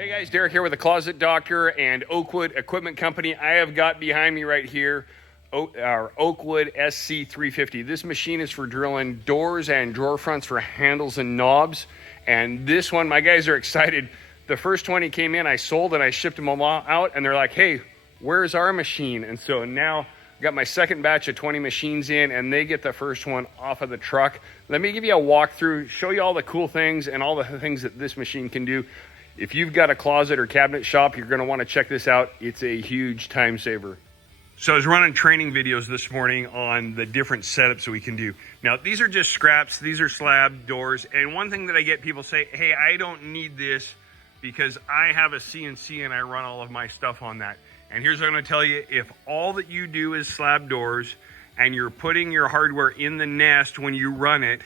Hey guys, Derek here with the Closet Doctor and Oakwood Equipment Company. I have got behind me right here our Oakwood SC350. This machine is for drilling doors and drawer fronts for handles and knobs. And this one, my guys are excited. The first 20 came in, I sold and I shipped them all out, and they're like, hey, where's our machine? And so now I got my second batch of 20 machines in, and they get the first one off of the truck. Let me give you a walkthrough, show you all the cool things and all the things that this machine can do. If you've got a closet or cabinet shop, you're going to want to check this out. It's a huge time saver. So I was running training videos this morning on the different setups that we can do. Now, these are just scraps. These are slab doors. And one thing that I get people say, hey, I don't need this because I have a CNC and I run all of my stuff on that. And here's what I'm going to tell you. If all that you do is slab doors and you're putting your hardware in the nest when you run it,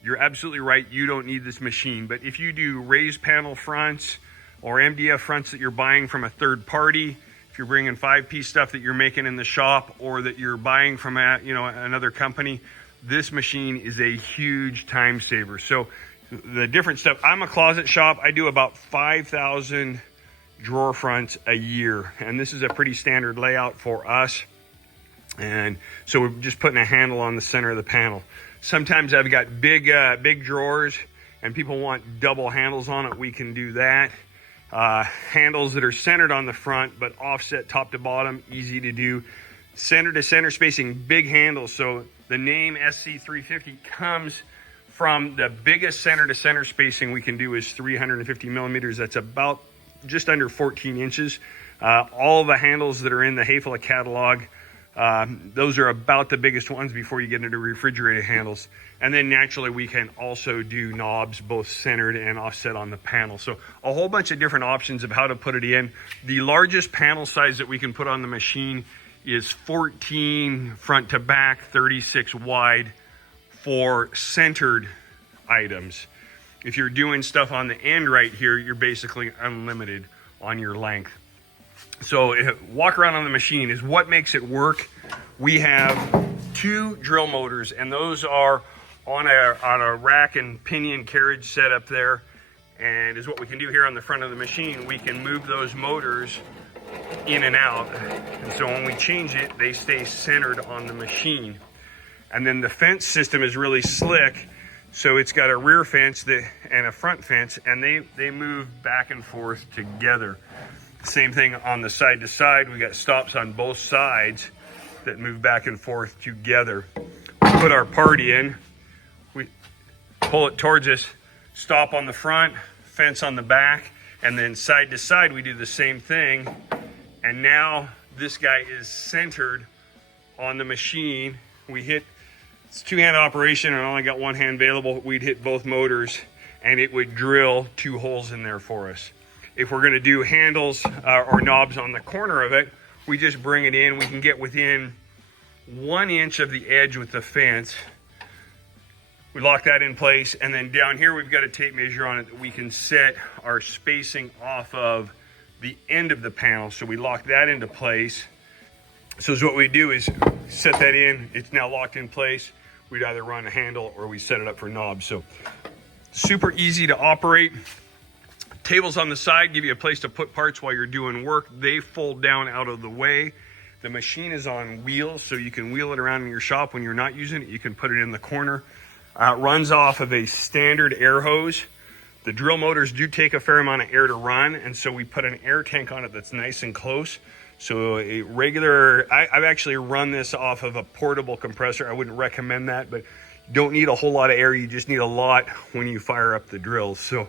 you're absolutely right, you don't need this machine. But if you do raised panel fronts or MDF fronts that you're buying from a third party, if you're bringing 5-piece stuff that you're making in the shop or that you're buying from another company, this machine is a huge time saver. So the different stuff, I'm a closet shop. I do about 5,000 drawer fronts a year. And this is a pretty standard layout for us. And so we're just putting a handle on the center of the panel. Sometimes I've got big drawers and people want double handles on it. We can do that. Handles that are centered on the front but offset top to bottom, easy to do. Center to center spacing, big handles. So the name SC350 comes from the biggest center to center spacing we can do is 350 millimeters. That's about just under 14 inches. All the handles that are in the Hayfella catalog, those are about the biggest ones before you get into refrigerator handles. And then naturally we can also do knobs, both centered and offset on the panel. So a whole bunch of different options of how to put it in. The largest panel size that we can put on the machine is 14 front to back, 36 wide for centered items. If you're doing stuff on the end right here, you're basically unlimited on your length. So walk around on the machine is what makes it work. We have 2 drill motors, and those are on a rack and pinion carriage setup there. And is what we can do here on the front of the machine. We can move those motors in and out. And so when we change it, they stay centered on the machine. And then the fence system is really slick. So it's got a rear fence and a front fence, and they move back and forth together. Same thing on the side to side. We got stops on both sides that move back and forth together. We put our part in, we pull it towards us, stop on the front, fence on the back, and then side to side we do the same thing. And now this guy is centered on the machine. It's 2-hand operation and I only got 1 hand available. We'd hit both motors and it would drill 2 holes in there for us. If we're going to do handles or knobs on the corner of it, we just bring it in. We can get within 1 inch of the edge with the fence. We lock that in place, and then down here we've got a tape measure on it that we can set our spacing off of the end of the panel. So we lock that into place. So what we do is set that in. It's now locked in place. We'd either run a handle or we set it up for knobs. So super easy to operate. Tables on the side give you a place to put parts while you're doing work. They fold down out of the way. The machine is on wheels, so you can wheel it around in your shop. When you're not using it, you can put it in the corner. It runs off of a standard air hose. The drill motors do take a fair amount of air to run, and so we put an air tank on it that's nice and close. So a regular, I've actually run this off of a portable compressor. I wouldn't recommend that, but you don't need a whole lot of air. You just need a lot when you fire up the drills. So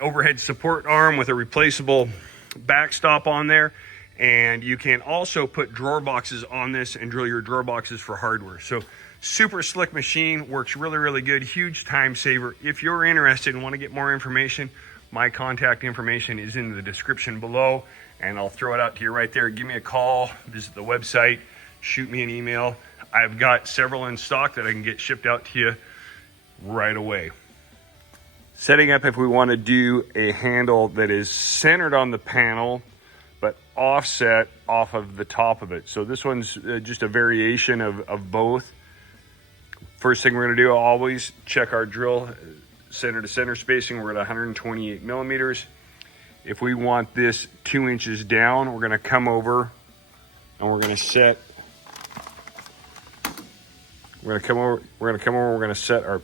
overhead support arm with a replaceable backstop on there. And you can also put drawer boxes on this and drill your drawer boxes for hardware. So super slick machine, works really, really good, huge time saver. If you're interested and want to get more information, my contact information is in the description below, and I'll throw it out to you right there. Give me a call, visit the website, shoot me an email. I've got several in stock that I can get shipped out to you right away. Setting up if we want to do a handle that is centered on the panel but offset off of the top of it. So this one's just a variation of both. First thing we're going to do, always check our drill center to center spacing. We're at 128 millimeters. If we want this 2 inches down, we're gonna come over and we're gonna set, we're gonna come over, we're gonna set our